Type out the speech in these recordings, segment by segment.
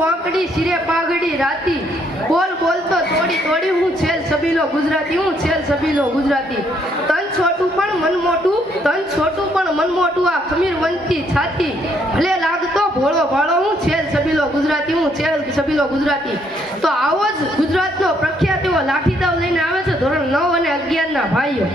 વાંકડી સિરે પાઘડી રાતી બોલ બોલતો તોડી તોડી હું છેલ સબીલો ગુજરાતી હું છેલ સબીલો ગુજરાતી તન છોટું પણ મન મોટું તન છોટું પણ મન મોટું આ ખમીર વંતી છાતી ભલે લાગતો ભોળો ભાળો હું છેલ સબીલો ગુજરાતી હું છેલ સબીલો ગુજરાતી તો આવો જ ગુજરાતનો પ્રખ્યાત એવો લાઠીદાવ લઈને આવે છે ધોરણ 9 અને 11 ના ભાઈઓ.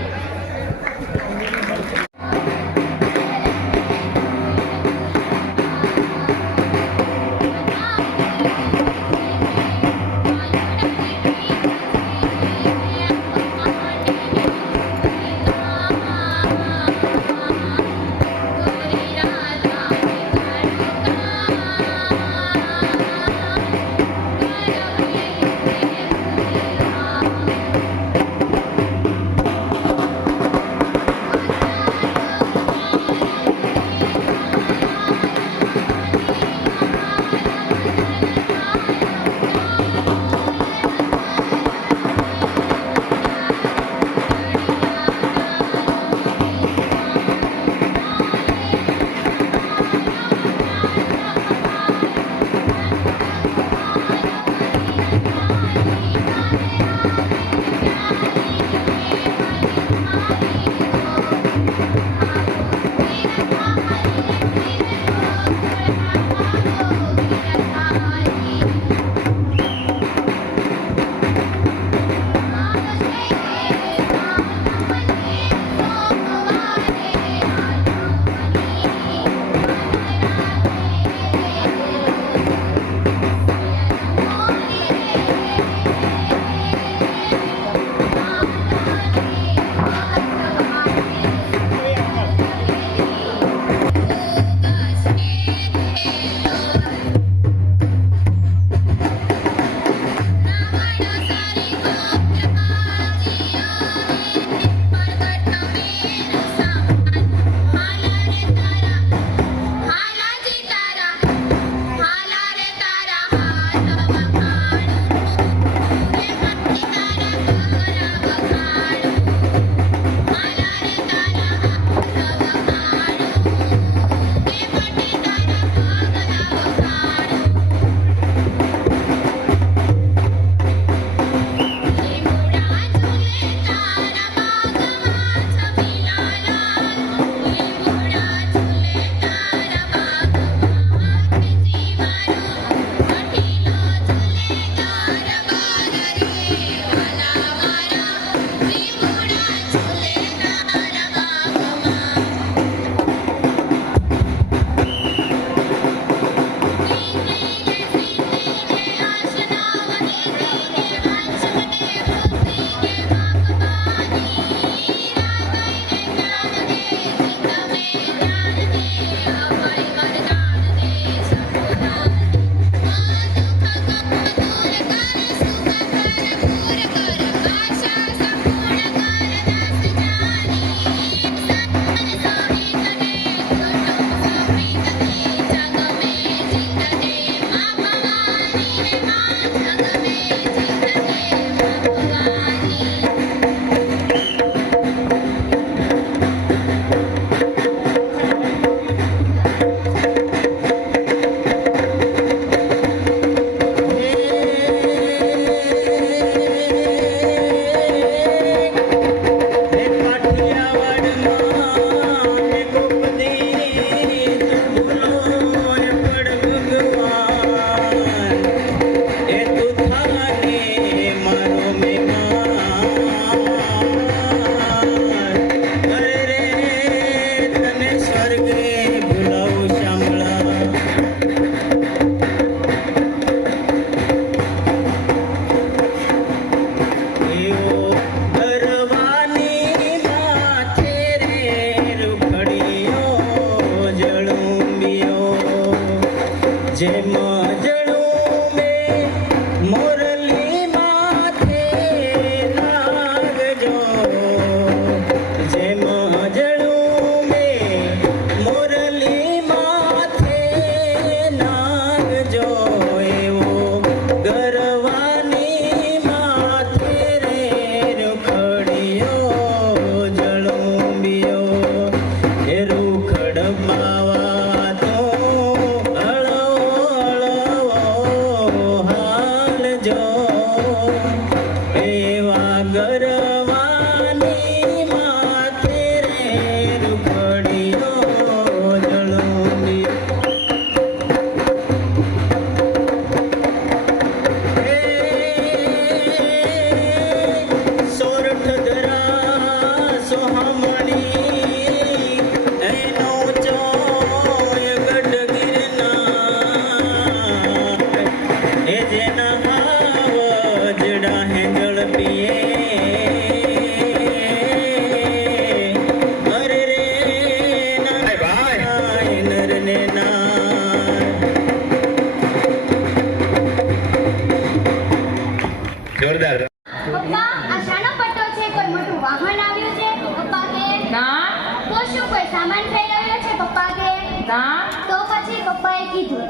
શું કોઈ સામાન ફેરવ્યો છે પપ્પા કે ના તો પછી પપ્પાએ કીધું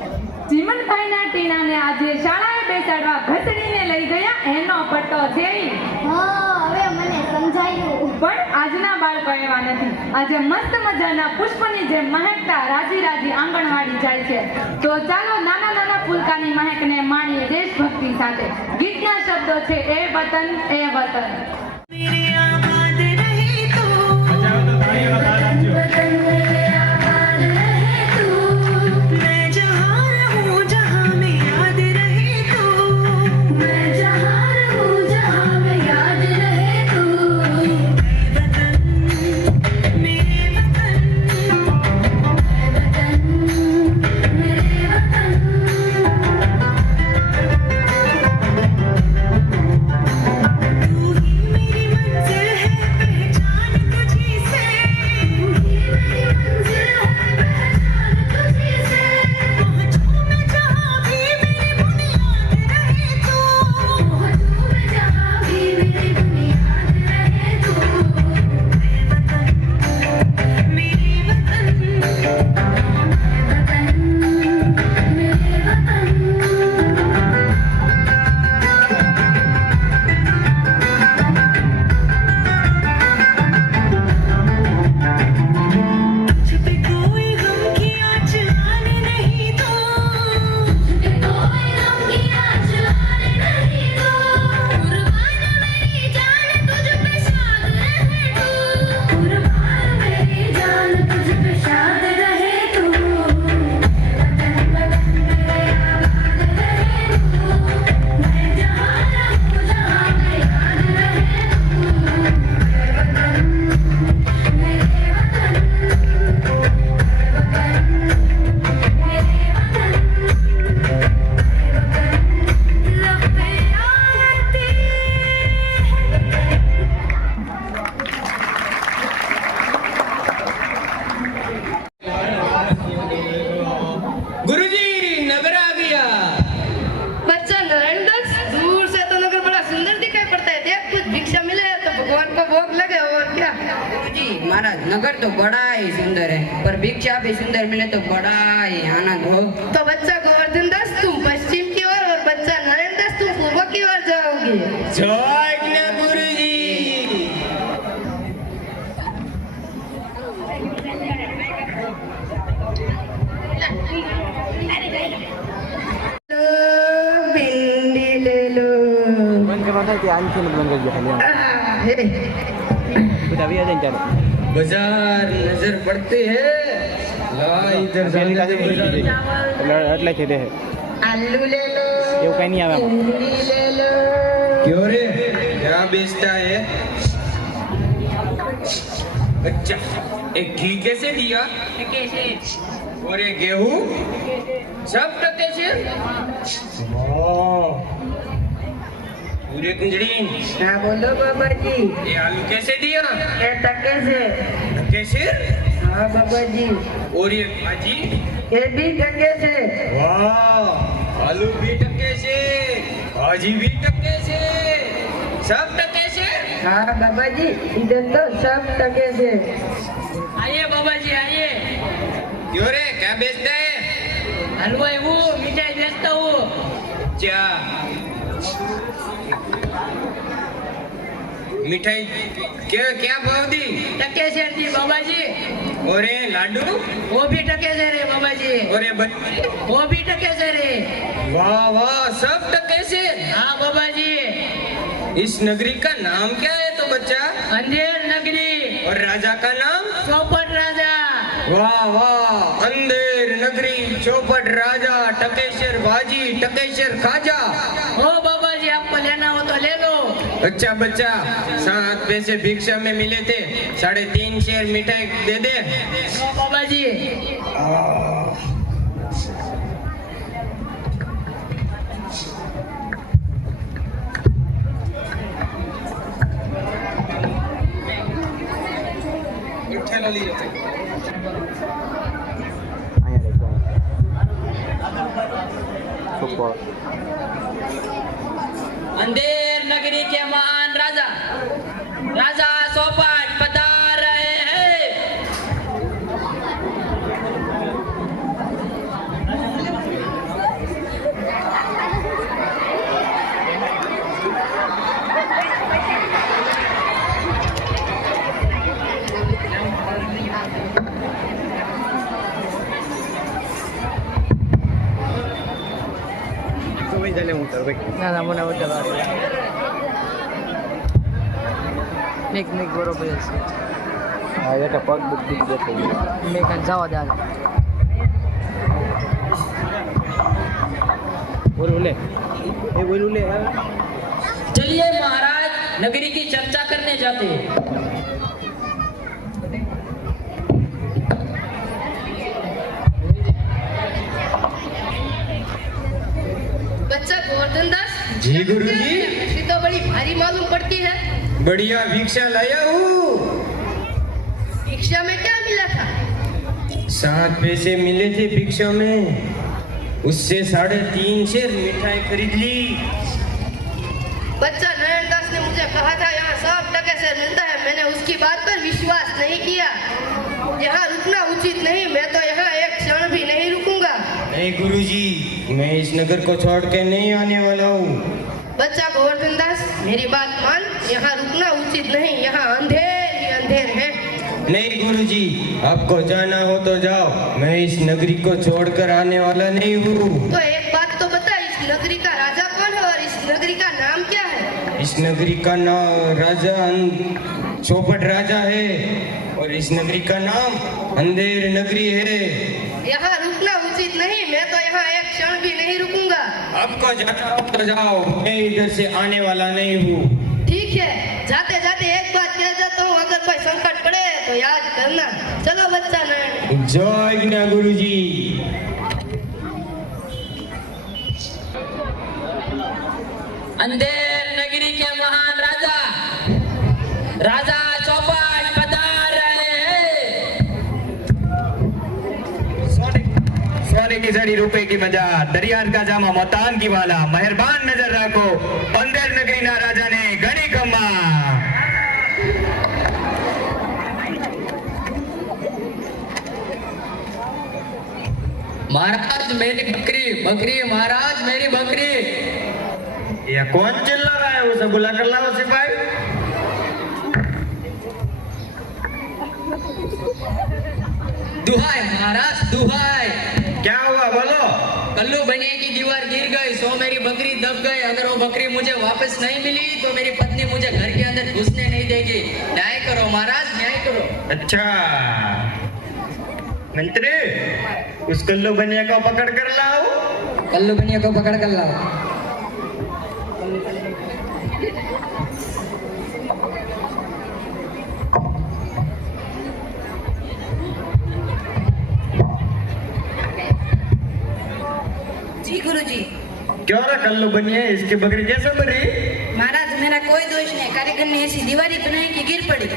ચીમનભાઈના ટીણાને આજે શાળાએ બેસાડવા ઘસડીને લઈ ગયા એનો પટ્ટો છે ઈ. હા હવે મને સમજાયું પણ આજના બાળકો એવા નથી. આજે મસ્ત મજાના પુષ્પની જેમ મહેકતા રાજી રાજી આંગણવાડી જાય છે. તો ચાલો નાના નાના ફૂલકાની મહેકને માણીએ દેશભક્તિ સાથે. ગીતના શબ્દો છે એ વતન એ વતન. महाराज नगर तो बड़ा ही सुंदर है, पर भिक्षा भी सुंदर मिले तो बड़ा ही आनंद हो। तो बच्चा गोवर्धन दास तुम पश्चिम की ओर और बच्चा नारायण दास तुम पूर्व की ओर जाओगे। जय गुरुजी। भिंडी ले लो। बंद करवाना है कि आणखी बंद कर दिया खाली कुछ अभी आ जाए चलो बाजार नजर पड़ते है ला इधर એટલે છે દે आलू ले लो। એવું કઈ નહીં આવે આમાં. भिंडी ले लो। क्यों रे क्या बेचता है? अच्छा एक घी कैसे दिया? कैसे? और ये गेहूं सब टके से? पूरे कुंजड़ी। हाँ बोलो बाबा जी। ये आलू कैसे दिया? ये टके से। टके से? हाँ बाबा जी। और ये भाजी? ये भी टके से। वाह आलू भी टके से, भाजी भी टके से, सब टके से? हाँ बाबा जी इधर तो सब टके से। आइए बाबा जी आइए। क्यों रे क्या बेचता है? हलवाई हूँ, मिठाई बेचता हूँ। क्या मिठाई क्या क्या भाव दी? टके से जी बाबा जी। और ये लाडू? वो भी टके से रे बाबा जी। और ये बर्फी? वो भी टके से रे। वाह वाह सब टके से। हाँ बाबा जी। इस नगरी का नाम क्या है तो बच्चा? अंधेर नगरी। और राजा का नाम? चौपट राजा। वाह वाह अंधेर नगरी, चौपट राजा, टकेश्वर भाजी, टकेश्वर खाजा। ओ बाबा जी आपको लेना हो तो ले लो। अच्छा बच्चा 7 पैसे भिक्षा में मिले थे, 3.5 शेर मिठाई दे दे। ओ बाबा जी। અહીંયા દેખો સુપર अंधेर नगरी के महान राजा राजा चौपट पधार रहे हैं। ले उतर भाई ના ના મને ઉતરવા દે. નીક નીક બરોબર છે. હા એક પગ બુક દેખાય મેં કાંઈ જવા દે હાલો. બોલું લે એ બોલું લે चलिए महाराज नगरी की चर्चा करने जाते हैं। बच्चा गोवर्धन दास जी गुरुजी। ऐसी तो बड़ी भारी मालूम पड़ती है. बढ़िया भिक्षा लाया हूँ। भिक्षा में क्या मिला था? 7 पैसे मिले थे भिक्षा में, उससे 3.5 शेर मिठाई खरीद ली। बच्चा नयन दास ने मुझे कहा था यहाँ 100% से मिलता है. मैंने उसकी बात पर विश्वास नहीं किया. यहाँ रुकना उचित नहीं. मैं तो यहाँ एक क्षण भी नहीं रुकूंगा. नहीं गुरुजी, मैं इस नगर को छोड़ के नहीं आने वाला हूँ। बच्चा गोवर्धन दास मेरी बात मान. यहाँ रुकना उचित नहीं. यहाँ अंधेर ही अंधेर है. नहीं गुरुजी, आपको जाना हो तो जाओ, मैं इस नगरी को छोड़कर आने वाला नहीं हूँ। तो एक बात तो बता, इस नगरी का राजा कौन है और इस नगरी का नाम क्या है? इस नगरी का नाम राजा चौपट राजा है और इस नगरी का नाम अंधेर नगरी है। यहाँ रुकना उचित नहीं. मैं तो यहाँ एक क्षण भी नहीं रुकूंगा. आपको जाना हो तो जाओ, मैं इधर से आने वाला नहीं हूँ। ठीक है, जाते जाते एक बात कह जाता हूँ, अगर कोई संकट पड़े तो याद करना. चलो बच्चा नयन. जय आज्ञा गुरुजी। अंधेर नगरी के महान राजा राजा चौपट पधार रहे हैं। सोने की जड़ी रुपए की मजा दरियान का जामा मतान की वाला मेहरबान नजर रखो पंदेर नगरी ना राजा ने घड़ी कमा। महाराज मेरी बकरी बकरी महाराज मेरी बकरी। ये कौन चिल्ला रहा है? उसे बुला कर लाओ सिपाही। दुहाई महाराज दुहाई। क्या हुआ बोलो? कल्लू बनिए की दीवार गिर गई, सो मेरी बकरी दब गई। अगर वो बकरी मुझे वापस नहीं मिली तो मेरी पत्नी मुझे घर के अंदर घुसने नहीं देगी। न्याय करो महाराज, न्याय करो। अच्छा मंत्री, उस कल्लू बनिया को पकड़ कर लाओ। कल्लू बनिए को पकड़ कर लाओ। जी गुरुजी। क्यों रे कल्लू बनिए, इसकी बकरी कैसे मरी? महाराज मेरा कोई दोष नहीं. कारीगर ने ऐसी दीवारी बनाई कि गिर पड़ी.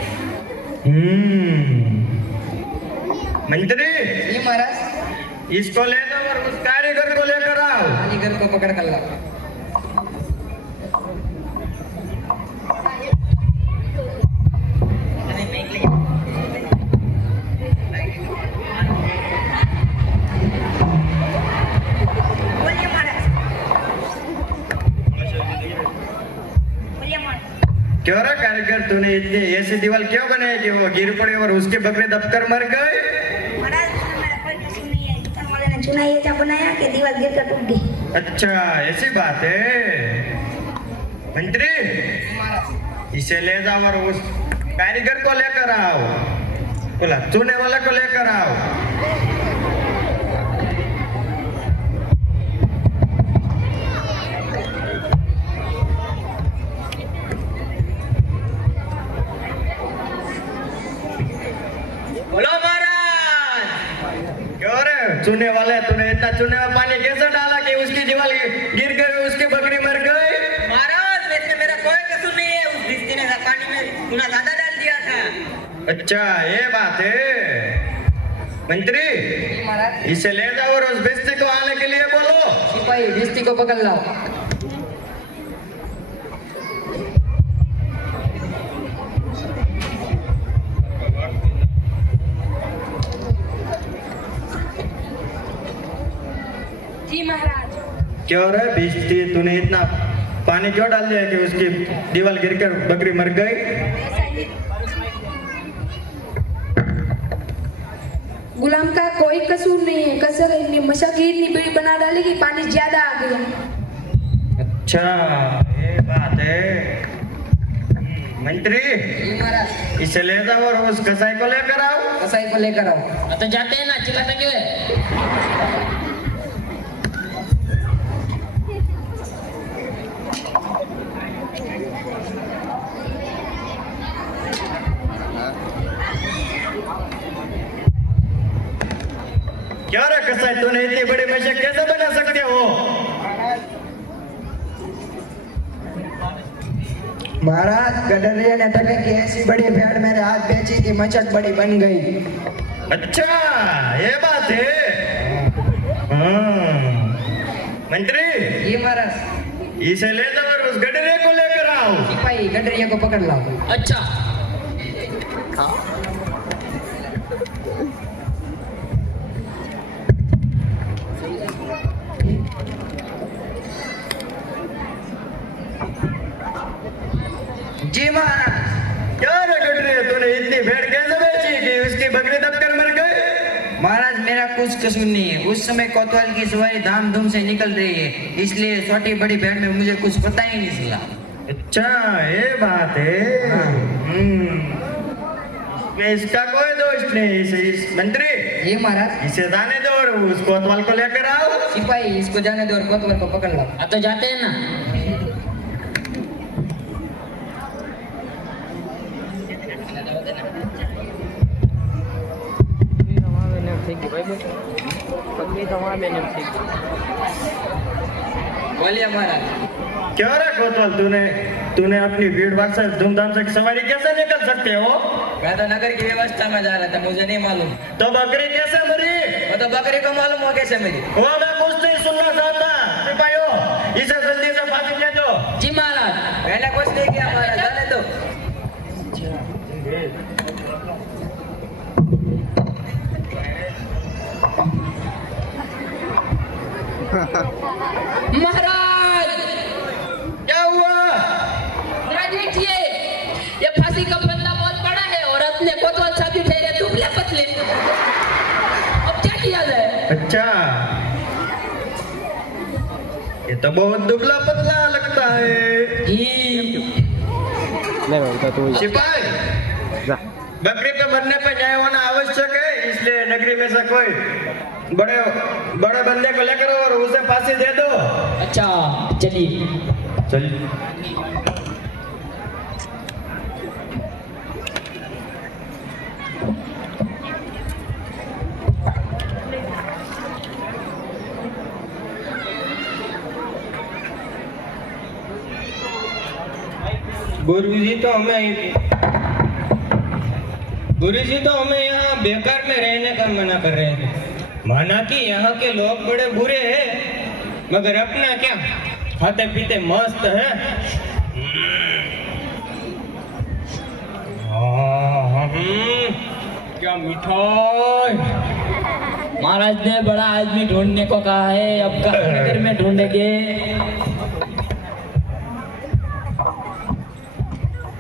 मंत्री जी महाराज। इसको ले जाओ और उस कारीगर को लेकर आओ। कारीगर को पकड़ कर लाओ। बोलिए महाराज. बोलिए महाराज. क्यों रे कारीगर, तूने इतनी ऐसी दीवार क्यों बनाई कि वो गिर पड़ी और उसके बकरे दबकर मर गए? महाराज इसमें मेरा कोई कसूर नहीं है. दुकान वाले ने चुनाई ऐसा बनाया कि दीवार गिरकर टूट गई. अच्छा ऐसी बात है। मंत्री इसे ले जाओ और उस कारीगर को लेकर आओ, बोला चूने वाले को लेकर आओ। बोलो महाराज। क्यों रे चूने वाले, तूने इतना चूने में पानी कैसे डाला कि उसकी दीवार गिर कर उसकी बकरी मर गई? महाराज इसमें मेरा कोई कसूर नहीं है। उस भिस्ती ने पानी में चूना ज्यादा डाल दिया था। अच्छा ये बात है। मंत्री इसे ले जाओ और उस भिस्ती को आने के लिए बोलो। सिपाही भिस्ती को पकड़ लाओ। जी महाराज. क्यों रे भिस्ती, तूने इतना पानी क्यों डाल दिया कि उसकी दीवार गिरकर बकरी मर गई? गुलाम का कोई कसूर नहीं है. कसर इतनी मशक्कत इतनी बड़ी बना डाली कि पानी ज्यादा आ गया. अच्छा ये बात है। मंत्री जी महाराज। इसे ले जाओ और उस कसाई को लेकर आओ। कसाई को लेकर आओ। तो जाते हैं ना, चिल्लाते क्यों है? क्या रे कसाई, तूने इतनी बड़ी मशक कैसे बना सकते हो? महाराज, गडरिया ने टके की ऐसी बड़ी भेड़ मेरे हाथ बेची कि मचक बड़ी बन गई। अच्छा ये बात है। हाँ। मंत्री जी महाराज। इसे ले जाओ और उस गडरे को लेकर आओ। सिपाही गडरिया को पकड़ लाओ। अच्छा। जी महाराज। क्या रे गडरे, तूने इतनी भेड़ कैसे बेची कि उसकी बकरी दबकर मर गई? महाराज, मेरा कुछ कसूर नहीं है। उस समय कोतवाल की सवारी धाम-धूम से निकल रही है, इसलिए छोटी बड़ी भेड़ में मुझे कुछ पता ही नहीं चला। अच्छा ये बात है। इसका कोई दोष नहीं। मंत्री जी महाराज। इसे जाने दो और उस कोतवाल को लेकर आओ। सिपाही इसको जाने दो और कोतवाल को पकड़ लो। तो जाते हैं ना। बोलिए महाराज। क्या रे कोतवाल, तूने अपनी भीड़ भाड़ से धूमधाम से सवारी कैसे निकल सकते हो? मैं तो नगर की व्यवस्था में जा रहा था, मुझे नहीं मालूम। तो बकरी कैसे मरी? वो तो बकरी को मालूम हो कैसे मेरी। वो मैं कुछ नहीं सुनना चाहता। सिपाहियों, इसे जल्दी से फांसी दे दो। जी महाराज। मैंने कुछ नहीं किया महाराज, जाने दो। महाराज क्या हुआ? देखिए, ये फांसी का बंदा बहुत बड़ा है और अपने कोतवाल साथी ठहरे दुबले पतले। अब क्या किया जाए? अच्छा ये तो बहुत दुबला पतला लगता है। सिपाही, बकरी पे मरने पे न्याय होना आवश्यक है, इसलिए नगरी में से कोई बड़े बड़े बंदे को लेकर और उसे फांसी दे दो। अच्छा चलिए। चलिए। गुरुजी तो हमें यहाँ बेकार में रहने का मना कर रहे हैं। माना कि यहाँ के लोग बड़े बुरे हैं, मगर अपना क्या, खाते पीते मस्त है। क्या मिठाई। महाराज ने बड़ा आदमी ढूंढने को कहा है, अब कहाँ नगर में ढूंढेंगे?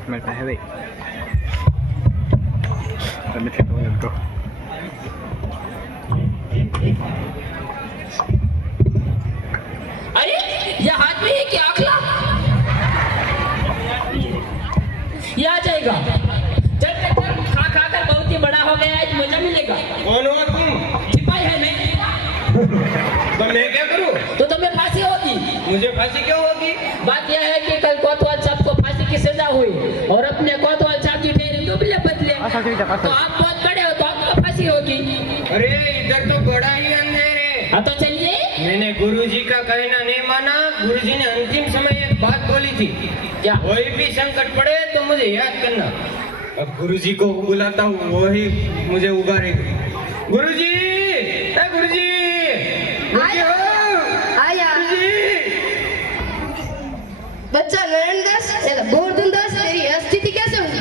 मिलता है भाई। तो अरे ये आदमी है क्या अगला? ये आ जाएगा। चल खा खा कर बहुत ही बड़ा हो गया, आज मजा मिलेगा। कौन हो तुम? सिपाही है मैं। तो मैं क्या करूँ? तो तुम्हें फांसी होगी। मुझे फांसी क्यों होगी? बात यह है कि कल कोतवाल साहब को फांसी की सजा हुई और अपने कोतवाल साहब जी ठहरे दुबले पतले, तो आप बहुत बड़े हो तो आपको फांसी होगी। अरे इधर तो बड़ा ही अंधेर है। हाँ तो चलिए। मैंने गुरुजी का कहना नहीं माना। गुरुजी ने अंतिम समय एक बात बोली थी, क्या? कोई भी संकट पड़े तो मुझे याद करना। अब गुरुजी को बुलाता हूँ, वही मुझे उगारेगी। गुरुजी, गुरुजी, आया। बच्चा नारायण दास, गोवर्धन दास, तेरी स्थिति कैसे हुई?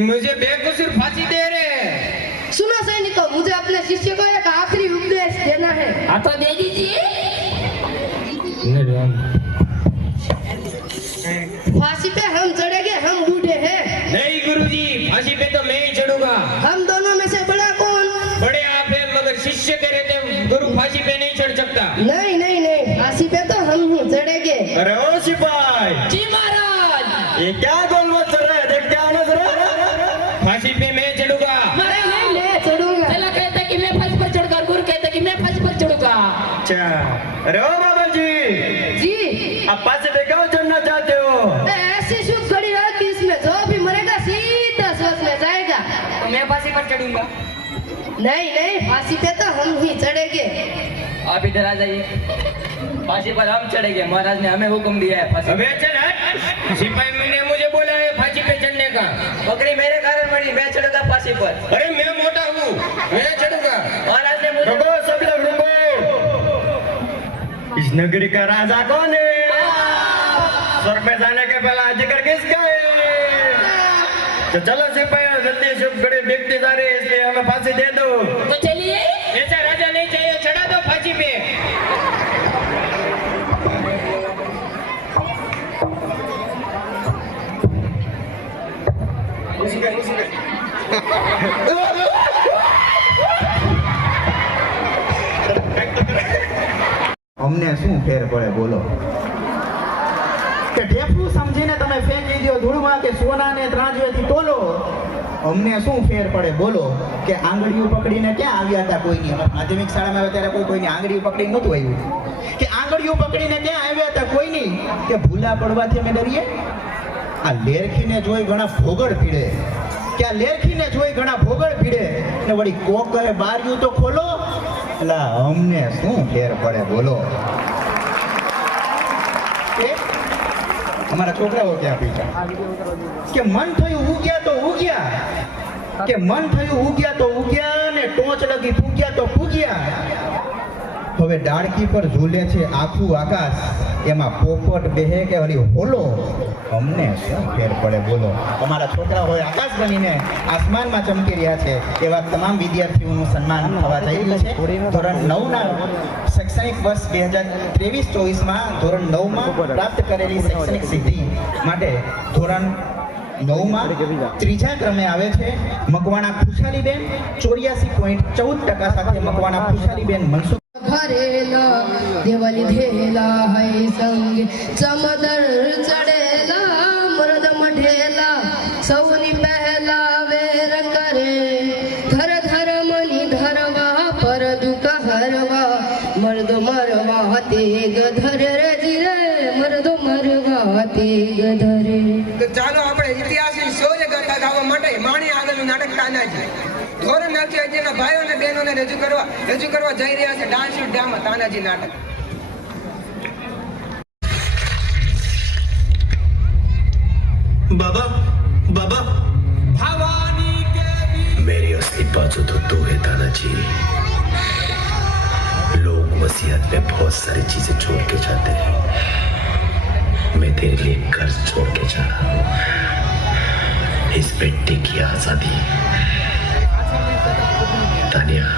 मुझे बेकसूर फांसी दे रहे हैं। सुनो सैनिकों, मुझे अपने शिष्य को एक आखिरी उपदेश देना है। हाँ तो दे दीजिए। फांसी पे हम चढ़ेंगे, हम बूढ़े हैं। नहीं गुरुजी, फांसी पे तो मैं ही चढ़ूंगा। हम दोनों में से बड़ा कौन? बड़े आप हैं, मगर शिष्य के रहते गुरु फांसी पे नहीं चढ़ सकता। नहीं नहीं नहीं, फांसी पे तो हम ही चढ़ेंगे। अरे ओ सिपाही, जी महाराज। ये क्या गोलमोल चल रहा है? देख क्या आना जरा। फांसी पे मैं चढ़ूंगा। महाराज नहीं ले चढ़ूंगा। पहला कहता कि मैं फांसी पर चढ़ूंगा, गुरु कहता कि मैं फांसी पर चढ़ूंगा। अच्छा, अरे ओ बाबा जी, जी आप फांसी पे क्यों चढ़ना चाहते हो? ऐसी शुभ घड़ी है कि इसमें जो भी मरेगा सीधा स्वर्ग में जाएगा। तो मैं फांसी पर चढ़ूंगा। नहीं नहीं, फांसी पे तो हम ही चढ़ेंगे। आप इधर आ जाइए, फांसी पर हम चढ़ेंगे, महाराज ने हमें हुक्म दिया है फांसी। अबे चल हट। सिपाही ने मुझे बोला है फांसी पे चढ़ने का। बकरी मेरे कारण मरी, मैं चढ़ूंगा फांसी पर। अरे मैं मोटा हूँ, मैं चढ़ूंगा। महाराज ने मुझे रुको सब लोग रुको। इस नगरी का राजा कौन है? स्वर्ग में जाने के पहला जिक्र किसका है? तो चलो सिपाही, जल्दी शुभ घड़ी बीतती जा रही है, इसलिए हमें फांसी दे दो। तो चलिए। ऐसा राजा नहीं चाहिए, चढ़ा दो फांसी पे। અમને શું ફેર પડે બોલો? કે ઢેફું સમજીને તમે ફેંકી દો ધૂળમાં, કે સોનાને ત્રાંજવેથી તોલો. અમને શું ફેર પડે બોલો? કે આંગળીઓ પકડીને ક્યાં આવ્યા હતા કોઈની? અમે માધ્યમિક શાળામાં આવ્યા ત્યારે કોઈની આંગળીઓ પકડીને નહોતું આવ્યું. કે આંગળીઓ પકડીને ક્યાં આવ્યા હતા કોઈની? કે ભૂલા પડવાથી અમે ડરીએ? આ લેરખીને જોઈ ઘણા ભોગળ પીડે, કે આ લેરખીને જોઈ ઘણા ભોગળ પીડે ને વળી કોક કહે બાર્યું તો ખોલો. એટલે અમને શું ફેર પડે બોલો? કે અમારા છોકરાઓ ક્યાં પીછા? કે મન થયું ઉગ્યા તો ઉગ્યા, કે મન થયું ઉગ્યા તો ઉગ્યા ને ટોચ લગી ફૂગ્યા તો ફૂગ્યા. હવે ડાળકી પર ઝૂલે છે આખું આકાશ, એમાં પોપટ બેહે કે વળી હોલો. અમને શું ફેર પડે બોલો? અમારા છોકરા હોય આકાશ બનીને આસમાનમાં ચમકી રહ્યા છે. એવા તમામ વિદ્યાર્થીઓનું સન્માન થવા જઈ રહ્યું છે. ધોરણ 9ના શૈક્ષણિક વર્ષ 2023-24માં ધોરણ 9માં પ્રાપ્ત કરેલી શૈક્ષણિક સિદ્ધિ માટે ધોરણ 9માં ત્રીજા ક્રમે આવે છે મકવાણા ખુશાલીબેન. 84.14% સાથે મકવાણા ખુશાલીબેન મનસુખ ભરેલા દેવા લીધેલા હૈ સંગે, ચમદર ચડેલા મરદ મઢેલા, સૌની પહેલા વેર કરે. ધર ધર્મની ધરવા પર દુઃખ હરવા, મર્દો મરવા તે ગધરે રે જીરે, મર્દો મરવા તે ગધરે. તો ચાલો આપણે ઇતિહાસની શૌર્ય ગાથા ગાવા માટે માણી આગળનું નાટક તાનાજી ધોરણ 9 ના ભાઈઓ અને બહેનોને રજૂ કરવા જઈ રહ્યા છે ડાન્સ વિથ ડ્રામા તાનાજી નાટક. बाबा बाबा भवानी के मेरी असली बाजू तो तू है तानाजी. लोग वसीयत में बहुत सारी चीजें छोड़ के जाते हैं, मैं तेरे लिए कर्ज छोड़ के जा रहा हूँ. इस बेटे की आजादी तानिया.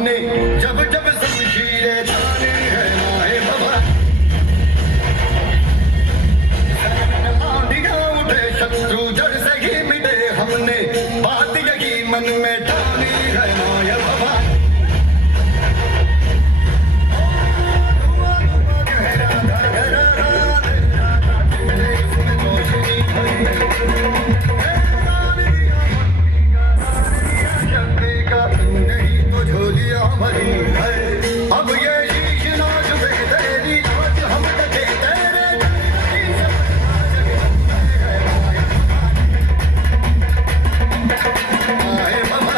हमने जब जब शमशीरें तानी है माए बाबा आंधियां उठे शत्रु जड़ से ही मिटे हमने बात यही मन में ठानी है माए बाबा अब ये शीश नाच पे तेरी नाच हम टके तेरे आए बाबा आए बाबा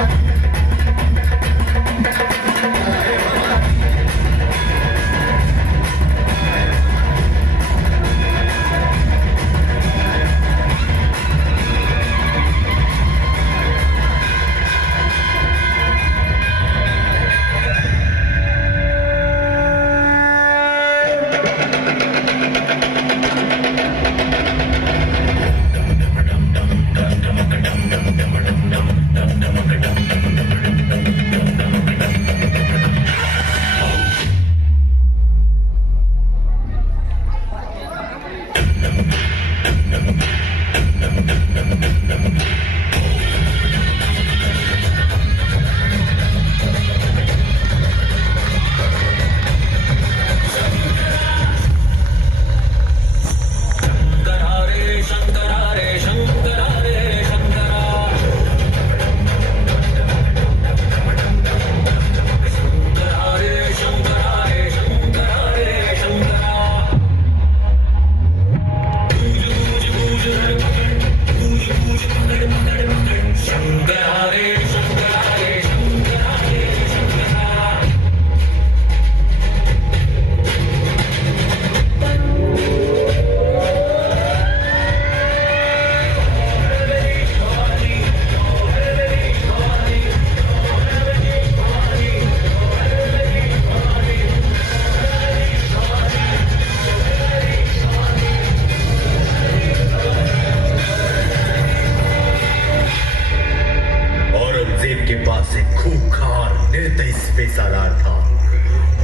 औरंगजेब के पास एक खूंखार निर्दयी पेशादार था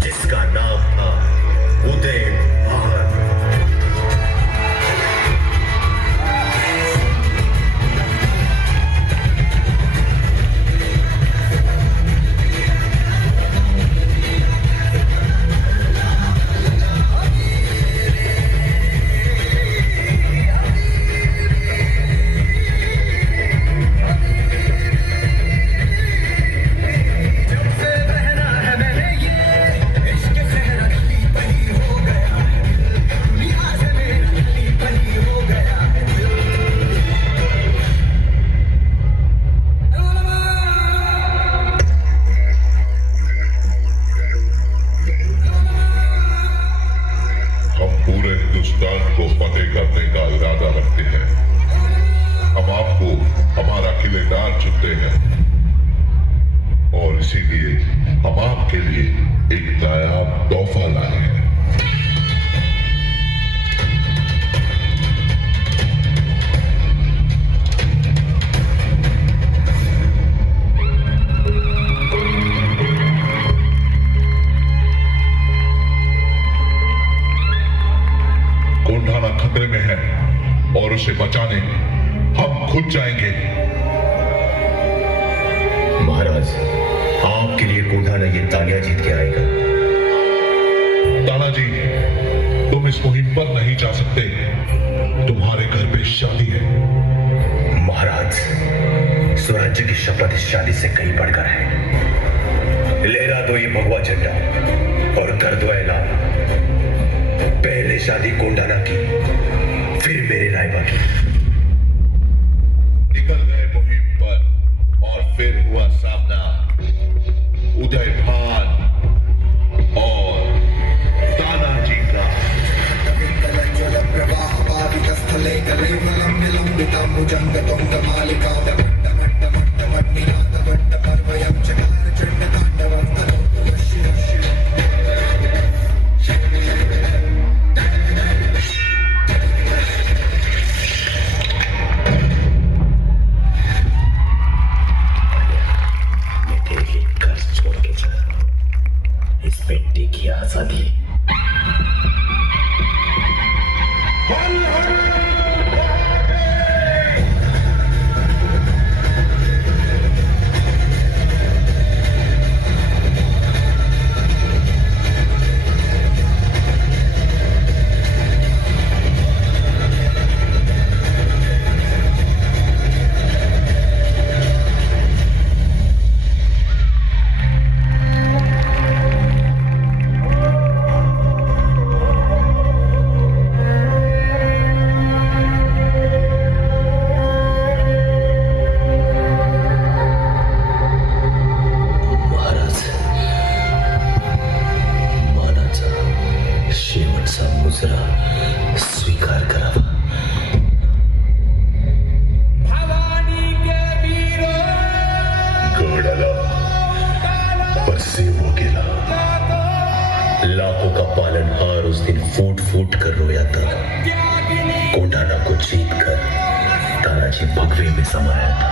जिसका नाम था उदय भान। हिंदुस्तान को फतेह करने का इरादा रखते हैं। हम आपको हमारा किलेदार चुनते हैं और इसीलिए हम आपके लिए एक नायाब तोहफा लाए हैं। कोंढाना खतरे में है और उसे बचाने हम खुद जाएंगे। महाराज, आपके लिए कोंढाना ये तालियां जीत के आएगा। तानाजी, तुम इस मुहिम पर नहीं जा सकते, तुम्हारे घर पे शादी है। महाराज, स्वराज्य की शपथ इस शादी से कहीं बढ़कर है। लहरा दो ये भगवा झंडा और कर दो ऐलान, पहले शादी कोंढाना की, फिर मेरे रायबा की। निकल गए मुहिम पर और फिर हुआ सामना उदय भान और तानाजी का। छोड़ के चला। बेटे की आजादी। स्वीकार करावा। गड आला पर सिंह हो गेला। लाखों का पालनहार उस दिन फूट फूट कर रोया था। कोंडाना को जीत कर तानाजी भगवे में समाया था।